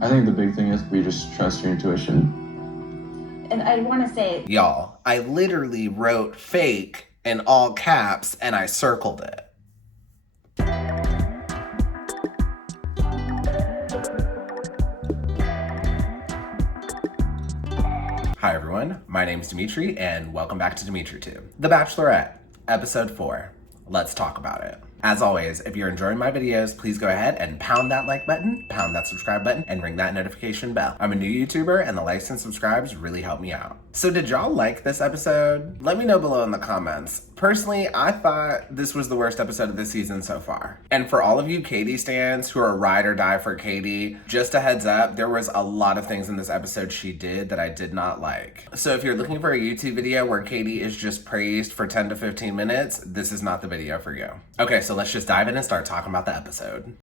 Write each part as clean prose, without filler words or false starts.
I think the big thing is we just trust your intuition. And I want to say, y'all, I literally wrote fake in all caps and I circled it. Hi everyone, my name is Dimitri and welcome back to DimitriTube. The Bachelorette, episode 4. Let's talk about it. As always, if you're enjoying my videos, please go ahead and pound that like button, pound that subscribe button, and ring that notification bell. I'm a new YouTuber and the likes and subscribes really help me out. So did y'all like this episode? Let me know below in the comments. Personally, I thought this was the worst episode of this season so far. And for all of you Katie stans who are ride or die for Katie, just a heads up, there was a lot of things in this episode she did that I did not like. So if you're looking for a YouTube video where Katie is just praised for 10 to 15 minutes, this is not the video for you. Okay, so let's just dive in and start talking about the episode.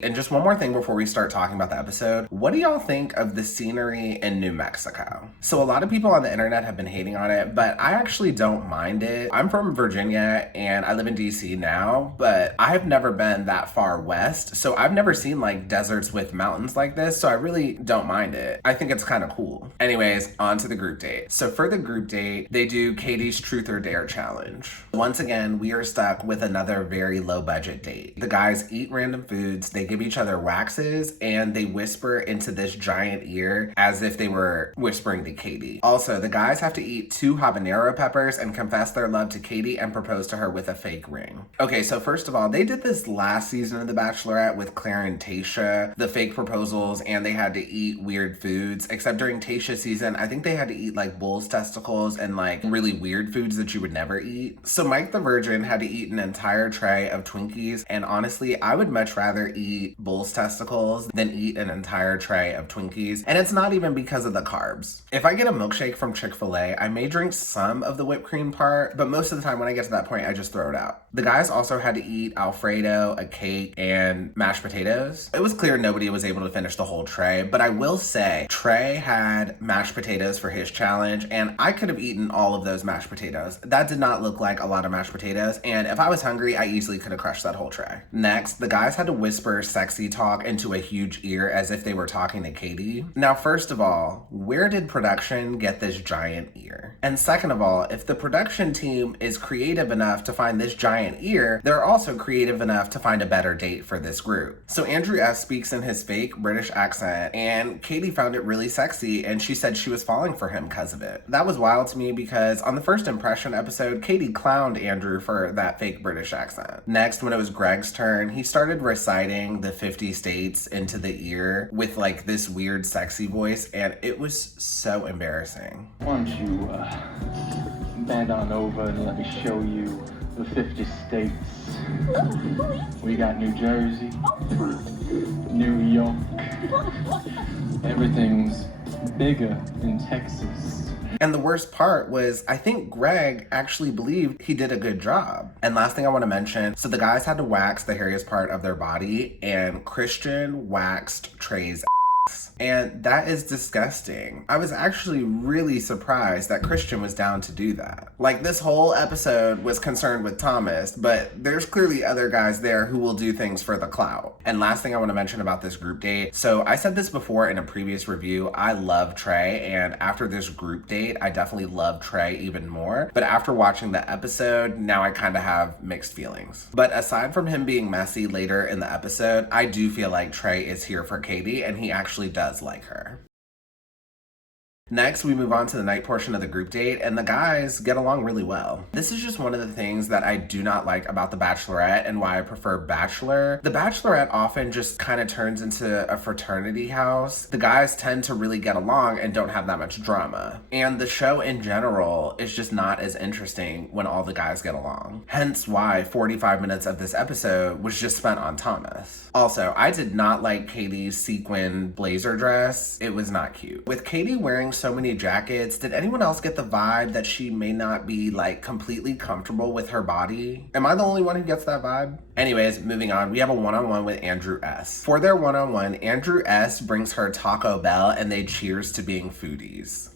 And just one more thing before we start talking about the episode. What do y'all think of the scenery in New Mexico? So a lot of people on the internet have been hating on it, but I actually don't mind it. I'm from Virginia and I live in DC now, but I've never been that far west. So I've never seen like deserts with mountains like this. So I really don't mind it. I think it's kind of cool. Anyways, on to the group date. So for the group date, they do Katie's Truth or Dare challenge. Once again, we are stuck with another very low budget date. The guys eat random foods, they give each other waxes, and they whisper into this giant ear as if they were whispering to Katie. Also, the guys have to eat 2 habanero peppers and confess their love to Katie and propose to her with a fake ring. Okay, so first of all, they did this last season of The Bachelorette with Claire and Tayshia, the fake proposals, and they had to eat weird foods, except during Tayshia's season, I think they had to eat like bull's testicles and like really weird foods that you would never eat. So Mike the Virgin had to eat an entire tray of Twinkies, and honestly, I would much rather eat bull's testicles than eat an entire tray of Twinkies. And it's not even because of the carbs. If I get a milkshake from Chick-fil-A, I may drink some of the whipped cream part, but most of the time when I get to that point, I just throw it out. The guys also had to eat Alfredo, a cake, and mashed potatoes. It was clear nobody was able to finish the whole tray, but I will say Trey had mashed potatoes for his challenge, and I could have eaten all of those mashed potatoes. That did not look like a lot of mashed potatoes, and if I was hungry, I easily could have crushed that whole tray. Next, the guys had to whisper sexy talk into a huge ear as if they were talking to Katie. Now, first of all, where did production get this giant ear? And second of all, if the production team is creative enough to find this giant ear, they're also creative enough to find a better date for this group. So Andrew S speaks in his fake British accent, and Katie found it really sexy, and she said she was falling for him because of it. That was wild to me because on the first impression episode, Katie clowned Andrew for that fake British accent. Next, when it was Greg's turn, he started reciting the 50 states into the ear with like this weird sexy voice, and it was so embarrassing. Why don't you bend on over and let me show you the 50 states. We got New Jersey, New York, everything's bigger in Texas. And the worst part was, I think Greg actually believed he did a good job. And last thing I want to mention, so the guys had to wax the hairiest part of their body, and Christian waxed Trey's ass. And that is disgusting. I was actually really surprised that Christian was down to do that. Like, this whole episode was concerned with Thomas, but there's clearly other guys there who will do things for the clout. And last thing I want to mention about this group date, so I said this before in a previous review, I love Trey, and after this group date, I definitely love Trey even more. But after watching the episode, now I kind of have mixed feelings. But aside from him being messy later in the episode, I do feel like Trey is here for Katie, and he actually does like her. Next, we move on to the night portion of the group date, and the guys get along really well. This is just one of the things that I do not like about The Bachelorette and why I prefer Bachelor. The Bachelorette often just kind of turns into a fraternity house. The guys tend to really get along and don't have that much drama. And the show in general is just not as interesting when all the guys get along. Hence why 45 minutes of this episode was just spent on Thomas. Also, I did not like Katie's sequin blazer dress. It was not cute. With Katie wearing so many jackets, did anyone else get the vibe that she may not be like completely comfortable with her body? Am I the only one who gets that vibe? Anyways, moving on, we have a one-on-one with Andrew S. For their one-on-one, Andrew S brings her Taco Bell and they cheers to being foodies.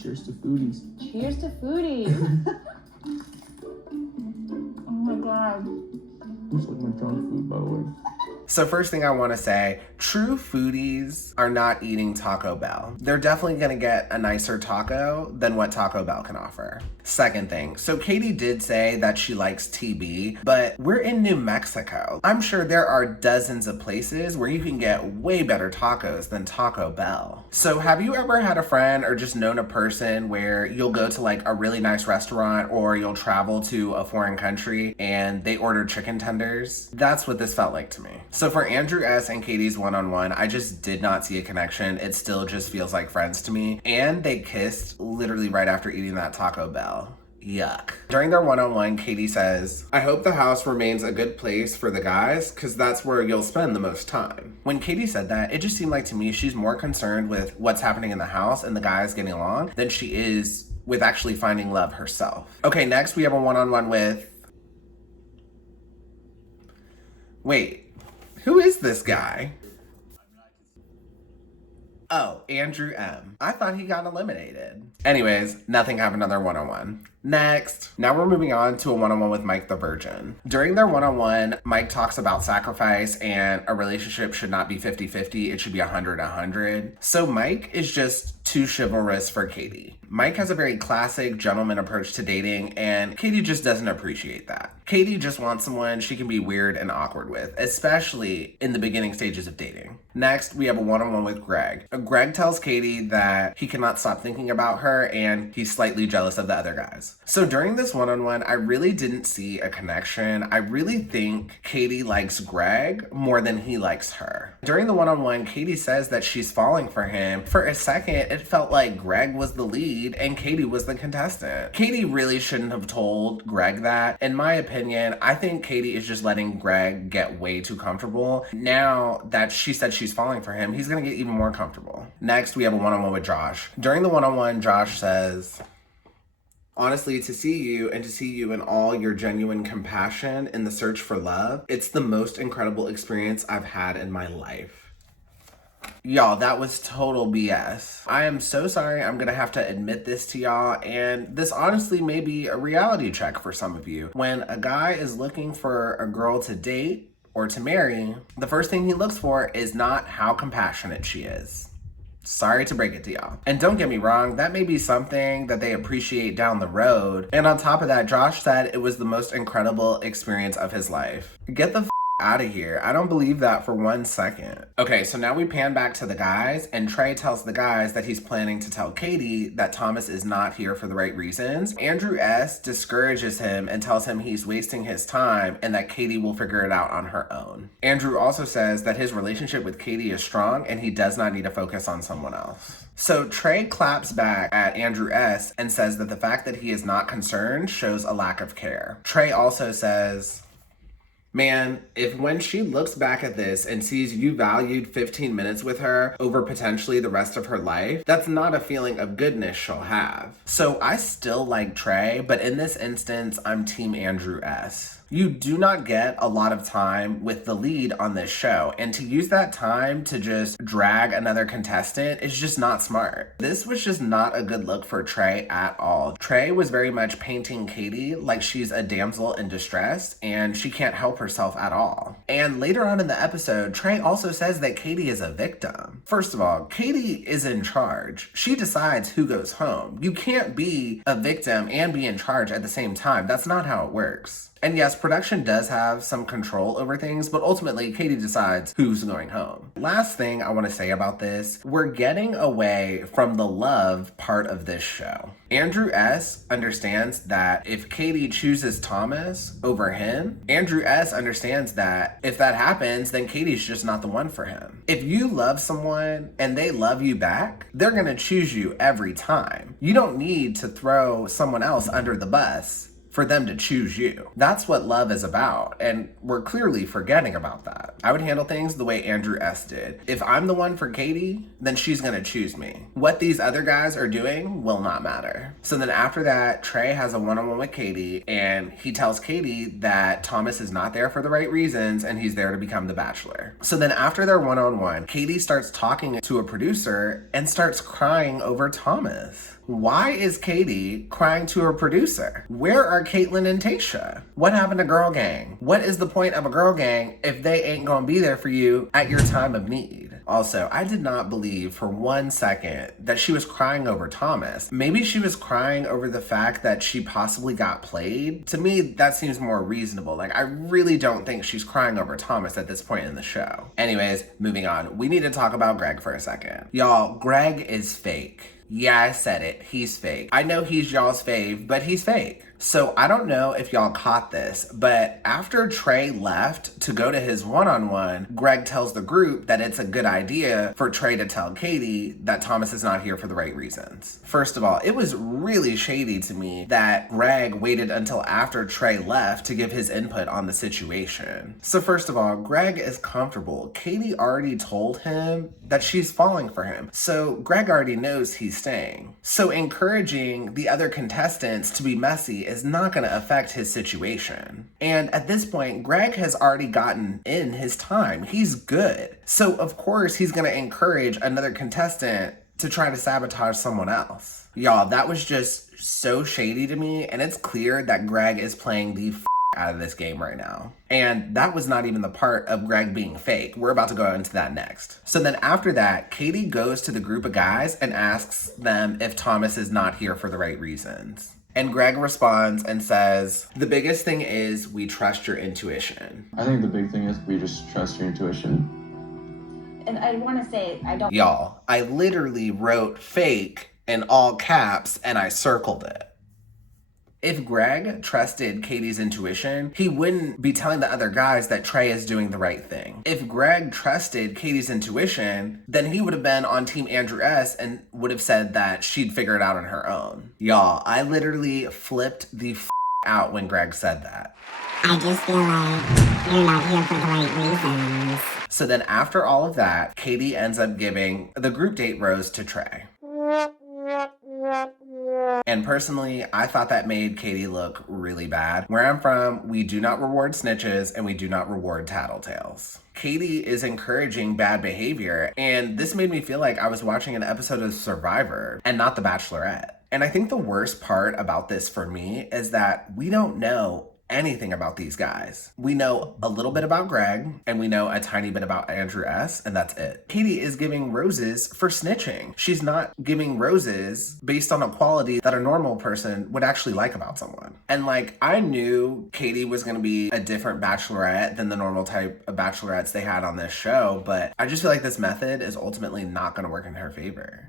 Cheers to foodies. Cheers to foodies. Oh my god. Looks like my junk food, by the way. So first thing I want to say, true foodies are not eating Taco Bell. They're definitely going to get a nicer taco than what Taco Bell can offer. Second thing, so Katie did say that she likes TB, but we're in New Mexico. I'm sure there are dozens of places where you can get way better tacos than Taco Bell. So have you ever had a friend or just known a person where you'll go to like a really nice restaurant or you'll travel to a foreign country and they order chicken tenders? That's what this felt like to me. So for Andrew S and Katie's one-on-one, I just did not see a connection. It still just feels like friends to me. And they kissed literally right after eating that Taco Bell. Yuck. During their one-on-one, Katie says, I hope the house remains a good place for the guys because that's where you'll spend the most time. When Katie said that, it just seemed like to me she's more concerned with what's happening in the house and the guys getting along than she is with actually finding love herself. Okay, next we have a one-on-one with... Wait, who is this guy? Oh, Andrew M. I thought he got eliminated. Anyways, nothing happened on their one-on-one. Next. Now we're moving on to a one-on-one with Mike the Virgin. During their one-on-one, Mike talks about sacrifice and a relationship should not be 50-50, it should be 100-100. So Mike is just too chivalrous for Katie. Mike has a very classic gentleman approach to dating, and Katie just doesn't appreciate that. Katie just wants someone she can be weird and awkward with, especially in the beginning stages of dating. Next, we have a one-on-one with Greg. Greg tells Katie that he cannot stop thinking about her, and he's slightly jealous of the other guys. So during this one-on-one, I really didn't see a connection. I really think Katie likes Greg more than he likes her. During the one-on-one, Katie says that she's falling for him. For a second, it felt like Greg was the lead and Katie was the contestant. Katie really shouldn't have told Greg that. In my opinion, I think Katie is just letting Greg get way too comfortable. Now that she said she's falling for him, he's gonna get even more comfortable. Next, we have a one-on-one with Josh. During the one-on-one, Josh says, honestly, to see you and to see you in all your genuine compassion in the search for love, it's the most incredible experience I've had in my life. Y'all, that was total BS. I am so sorry I'm gonna have to admit this to y'all, and this honestly may be a reality check for some of you. When a guy is looking for a girl to date or to marry, the first thing he looks for is not how compassionate she is. Sorry to break it to y'all. And don't get me wrong, that may be something that they appreciate down the road. And on top of that, Josh said it was the most incredible experience of his life. Get the out of here. I don't believe that for 1 second. Okay, so now we pan back to the guys, and Tre tells the guys that he's planning to tell Katie that Thomas is not here for the right reasons. Andrew S discourages him and tells him he's wasting his time and that Katie will figure it out on her own. Andrew also says that his relationship with Katie is strong and he does not need to focus on someone else. So Tre claps back at Andrew S and says that the fact that he is not concerned shows a lack of care. Tre also says, man, if when she looks back at this and sees you valued 15 minutes with her over potentially the rest of her life, that's not a feeling of goodness she'll have. So I still like Tre, but in this instance, I'm Team Andrew S. You do not get a lot of time with the lead on this show, and to use that time to just drag another contestant is just not smart. This was just not a good look for Tre at all. Tre was very much painting Katie like she's a damsel in distress and she can't help herself at all. And later on in the episode, Tre also says that Katie is a victim. First of all, Katie is in charge. She decides who goes home. You can't be a victim and be in charge at the same time. That's not how it works. And yes, production does have some control over things, but ultimately Katie decides who's going home. Last thing I want to say about this, we're getting away from the love part of this show. Andrew S understands that if Katie chooses Thomas over him, Andrew S understands that if that happens, then Katie's just not the one for him. If you love someone and they love you back, they're gonna choose you every time. You don't need to throw someone else under the bus for them to choose you. That's what love is about, and we're clearly forgetting about that. I would handle things the way Andrew S did. If I'm the one for Katie, then she's gonna choose me. What these other guys are doing will not matter. So then after that, Tre has a one-on-one with Katie, and he tells Katie that Thomas is not there for the right reasons, and he's there to become the Bachelor. So then after their one-on-one, Katie starts talking to a producer and starts crying over Thomas. Why is Katie crying to her producer? Where are Caitlyn and Tayshia? What happened to Girl Gang? What is the point of a girl gang if they ain't gonna be there for you at your time of need? Also, I did not believe for 1 second that she was crying over Thomas. Maybe she was crying over the fact that she possibly got played. To me, that seems more reasonable. Like, I really don't think she's crying over Thomas at this point in the show. Anyways, moving on. We need to talk about Greg for a second. Y'all, Greg is fake. Yeah, I said it. He's fake. I know he's y'all's fave, but he's fake. So I don't know if y'all caught this, but after Tre left to go to his one-on-one, Greg tells the group that it's a good idea for Tre to tell Katie that Thomas is not here for the right reasons. First of all, it was really shady to me that Greg waited until after Tre left to give his input on the situation. So first of all, Greg is comfortable. Katie already told him that she's falling for him. So Greg already knows he's staying. So encouraging the other contestants to be messy is not going to affect his situation. And at this point, Greg has already gotten in his time. He's good. So of course he's going to encourage another contestant to try to sabotage someone else. Y'all, that was just so shady to me, and it's clear that Greg is playing the out of this game right now. And that was not even the part of Greg being fake. We're about to go into that next. So then after that, Katie goes to the group of guys and asks them if Thomas is not here for the right reasons. And Greg responds and says, the biggest thing is we trust your intuition. I think the big thing is we just trust your intuition. And I want to say, I don't. Y'all, I literally wrote fake in all caps and I circled it. If Greg trusted Katie's intuition, he wouldn't be telling the other guys that Tre is doing the right thing. If Greg trusted Katie's intuition, then he would have been on Team Andrew S and would have said that she'd figure it out on her own. Y'all, I literally flipped the out when Greg said that. I just feel like you're not here for the right reasons. So then after all of that, Katie ends up giving the group date rose to Tre. And personally, I thought that made Katie look really bad. Where I'm from, we do not reward snitches and we do not reward tattletales. Katie is encouraging bad behavior, and this made me feel like I was watching an episode of Survivor and not The Bachelorette. And I think the worst part about this for me is that we don't know anything about these guys. We know a little bit about Greg, and we know a tiny bit about Andrew S, and that's it. Katie is giving roses for snitching. She's not giving roses based on a quality that a normal person would actually like about someone. And like, I knew Katie was gonna be a different bachelorette than the normal type of bachelorettes they had on this show, but I just feel like this method is ultimately not gonna work in her favor.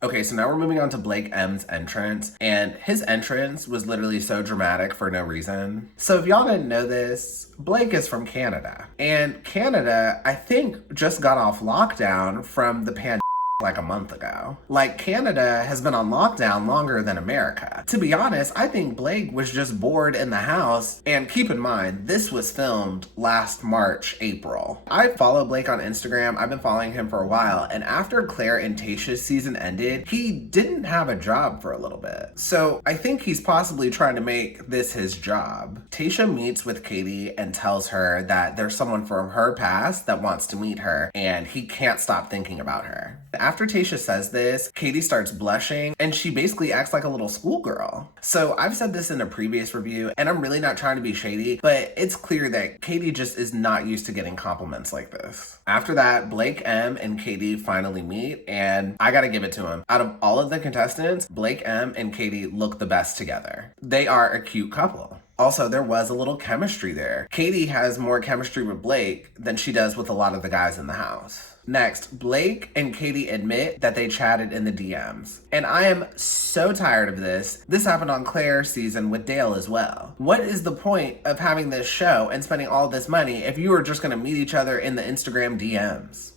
Okay, so now we're moving on to Blake M's entrance, and his entrance was literally so dramatic for no reason. So if y'all didn't know this, Blake is from Canada, and Canada, I think, just got off lockdown from the pandemic like a month ago. Like, Canada has been on lockdown longer than America. To be honest, I think Blake was just bored in the house, and keep in mind, this was filmed last March, April. I follow Blake on Instagram. I've been following him for a while, and after Claire and Tayshia's season ended, he didn't have a job for a little bit. So I think he's possibly trying to make this his job. Tayshia meets with Katie and tells her that there's someone from her past that wants to meet her, and he can't stop thinking about her. After Tayshia says this, Katie starts blushing, and she basically acts like a little schoolgirl. So I've said this in a previous review, and I'm really not trying to be shady, but it's clear that Katie just is not used to getting compliments like this. After that, Blake M and Katie finally meet, and I gotta give it to him. Out of all of the contestants, Blake M and Katie look the best together. They are a cute couple. Also, there was a little chemistry there. Katie has more chemistry with Blake than she does with a lot of the guys in the house. Next, Blake and Katie admit that they chatted in the DMs. And I am so tired of this. This happened on Claire's season with Dale as well. What is the point of having this show and spending all this money if you are just gonna meet each other in the Instagram DMs?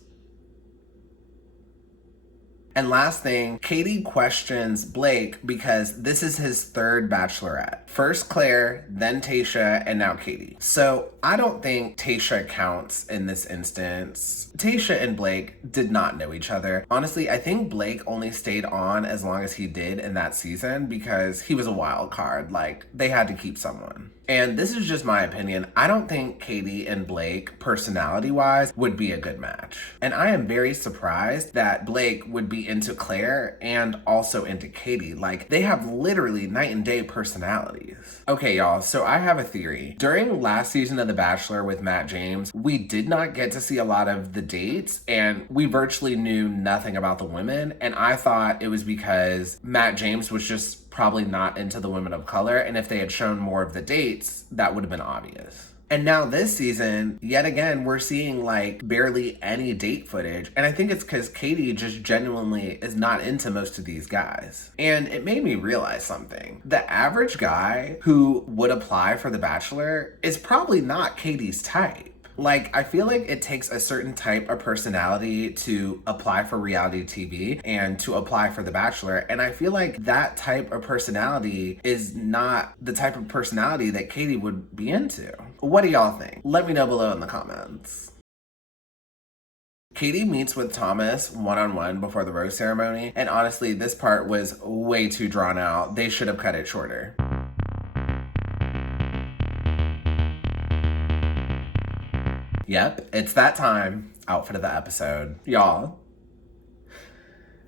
And last thing, Katie questions Blake because this is his third bachelorette. First Claire, then Tayshia, and now Katie. So I don't think Tayshia counts in this instance. Tayshia and Blake did not know each other. Honestly, I think Blake only stayed on as long as he did in that season because he was a wild card. Like, they had to keep someone. And this is just my opinion. I don't think Katie and Blake, personality-wise, would be a good match. And I am very surprised that Blake would be into Claire and also into Katie. Like, they have literally night and day personalities. Okay, y'all, so I have a theory. During last season of The Bachelor with Matt James, we did not get to see a lot of the dates, and we virtually knew nothing about the women, and I thought it was because Matt James was just probably not into the women of color, and if they had shown more of the dates, that would have been obvious. And now this season, yet again, we're seeing like barely any date footage. And I think it's because Katie just genuinely is not into most of these guys. And it made me realize something. The average guy who would apply for The Bachelor is probably not Katie's type. Like, I feel like it takes a certain type of personality to apply for reality TV and to apply for The Bachelor. And I feel like that type of personality is not the type of personality that Katie would be into. What do y'all think? Let me know below in the comments. Katie meets with Thomas one-on-one before the rose ceremony. And honestly, this part was way too drawn out. They should have cut it shorter. Yep, it's that time. Outfit of the episode. Y'all,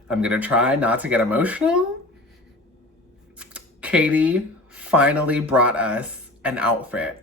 I'm gonna try not to get emotional. Katie finally brought us an outfit.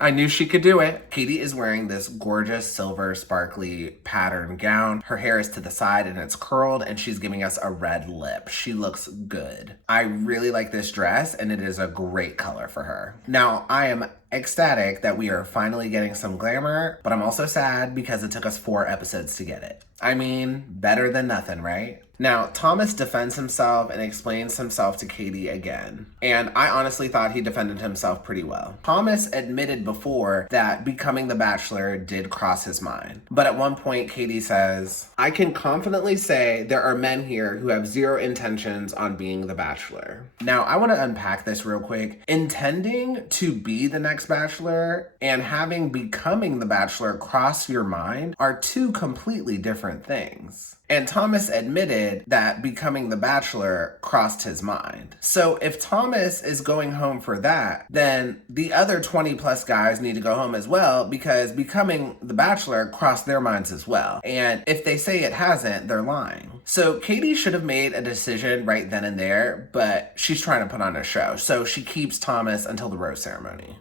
I knew she could do it. Katie is wearing this gorgeous silver sparkly pattern gown. Her hair is to the side and it's curled, and she's giving us a red lip. She looks good. I really like this dress, and it is a great color for her. Now, I am ecstatic that we are finally getting some glamour, but I'm also sad because it took us 4 episodes to get it. I mean, better than nothing, right? Now, Thomas defends himself and explains himself to Katie again. And I honestly thought he defended himself pretty well. Thomas admitted before that becoming the Bachelor did cross his mind. But at one point, Katie says, "I can confidently say there are men here who have zero intentions on being the Bachelor." Now, I want to unpack this real quick. Intending to be the next Bachelor and having becoming the Bachelor cross your mind are two completely different things. And Thomas admitted that becoming the Bachelor crossed his mind. So if Thomas is going home for that, then the other 20 plus guys need to go home as well, because becoming the Bachelor crossed their minds as well. And if they say it hasn't, they're lying. So Katie should have made a decision right then and there, but she's trying to put on a show. So she keeps Thomas until the rose ceremony.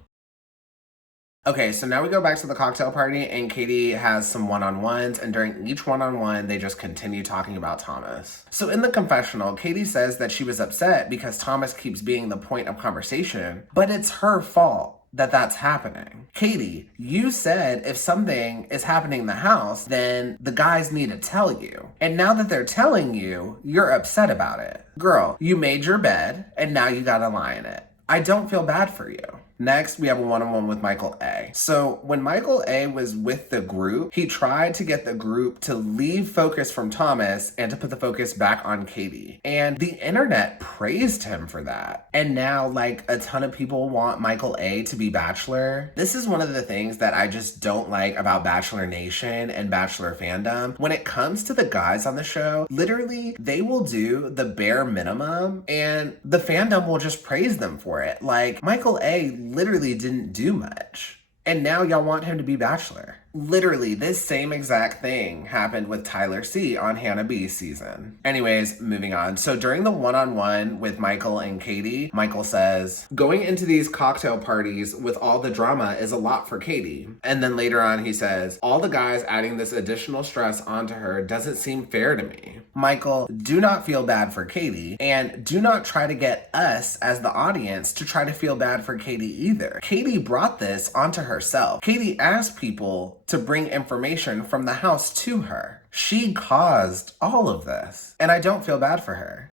Okay, so now we go back to the cocktail party, and Katie has some one-on-ones, and during each one-on-one, they just continue talking about Thomas. So in the confessional, Katie says that she was upset because Thomas keeps being the point of conversation, but it's her fault that that's happening. Katie, you said if something is happening in the house, then the guys need to tell you. And now that they're telling you, you're upset about it. Girl, you made your bed, and now you gotta lie in it. I don't feel bad for you. Next, we have a one-on-one with Michael A. So when Michael A was with the group, he tried to get the group to leave focus from Thomas and to put the focus back on Katie. And the internet praised him for that. And now, like, a ton of people want Michael A to be Bachelor. This is one of the things that I just don't like about Bachelor Nation and Bachelor fandom. When it comes to the guys on the show, literally, they will do the bare minimum and the fandom will just praise them for it. Like, Michael A literally didn't do much. And now y'all want him to be Bachelor. Literally, this same exact thing happened with Tyler C on Hannah B's season. Anyways, moving on. So during the one-on-one with Michael and Katie, Michael says, "Going into these cocktail parties with all the drama is a lot for Katie." And then later on he says, "All the guys adding this additional stress onto her doesn't seem fair to me." Michael, do not feel bad for Katie, and do not try to get us as the audience to try to feel bad for Katie either. Katie brought this onto herself. Katie asked people to bring information from the house to her. She caused all of this, and I don't feel bad for her.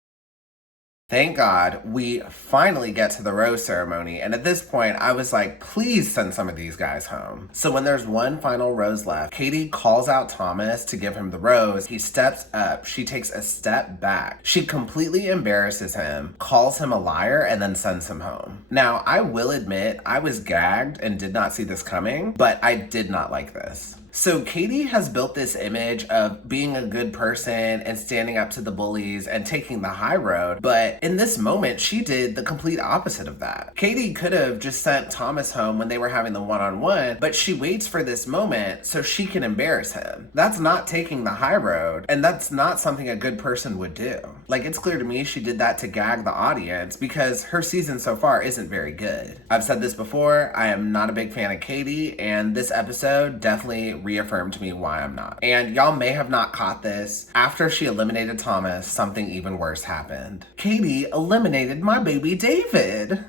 Thank God we finally get to the rose ceremony, and at this point I was like, please send some of these guys home. So when there's one final rose left, Katie calls out Thomas to give him the rose. He steps up, she takes a step back. She completely embarrasses him, calls him a liar, and then sends him home. Now, I will admit I was gagged and did not see this coming, but I did not like this. So Katie has built this image of being a good person and standing up to the bullies and taking the high road, but in this moment, she did the complete opposite of that. Katie could have just sent Thomas home when they were having the one-on-one, but she waits for this moment so she can embarrass him. That's not taking the high road, and that's not something a good person would do. Like, it's clear to me she did that to gag the audience because her season so far isn't very good. I've said this before, I am not a big fan of Katie, and this episode definitely reaffirmed to me why I'm not. And y'all may have not caught this. After she eliminated Thomas, something even worse happened. Katie eliminated my baby David.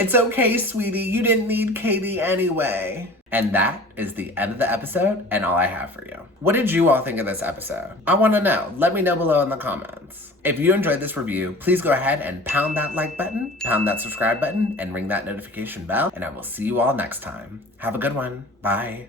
It's okay, sweetie. You didn't need Katie anyway. And that is the end of the episode and all I have for you. What did you all think of this episode? I want to know. Let me know below in the comments. If you enjoyed this review, please go ahead and pound that like button, pound that subscribe button, and ring that notification bell, and I will see you all next time. Have a good one. Bye.